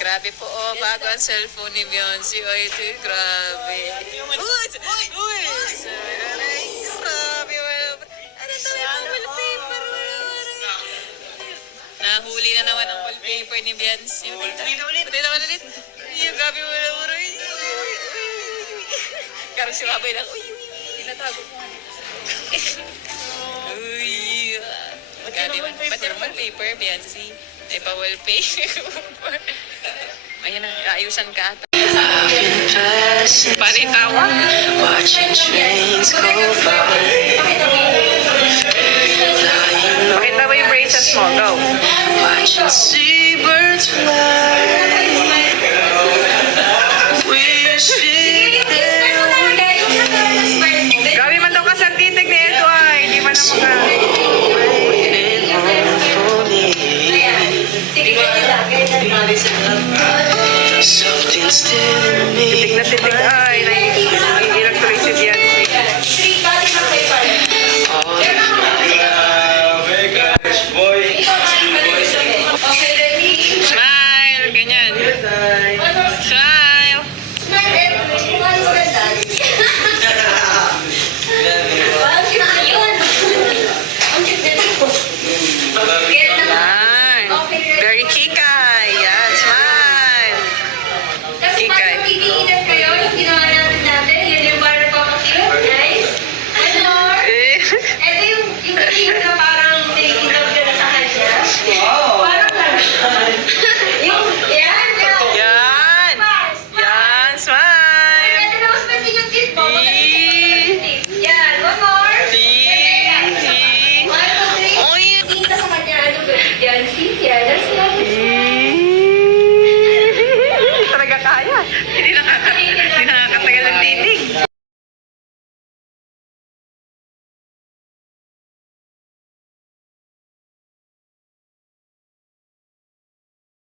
Grabe po, oh, bago ang cellphone ni Beyonce. Oh, ito yung grabe. Uy! Uy! Aray, grabe. Ano to yung wallpaper? Nahuli na naman ang wallpaper ni Beyonce. Pati naman ulit. Yung grabe mo na uray. Karang si Babay lang, uy, tinatago mo. Uy. Ba't yung wallpaper, Beyonce? Ay pa wallpaper. Ayan na, ayusan ka ata. Panitawa. Watching trains go by. Pakita mo yung braces mo, go. Watching seabirds fly. Wishing there would be Gabi man daw kasagtitig ni Edward. Hindi man na mga... waiting for me. Something still in me. Titig na titig.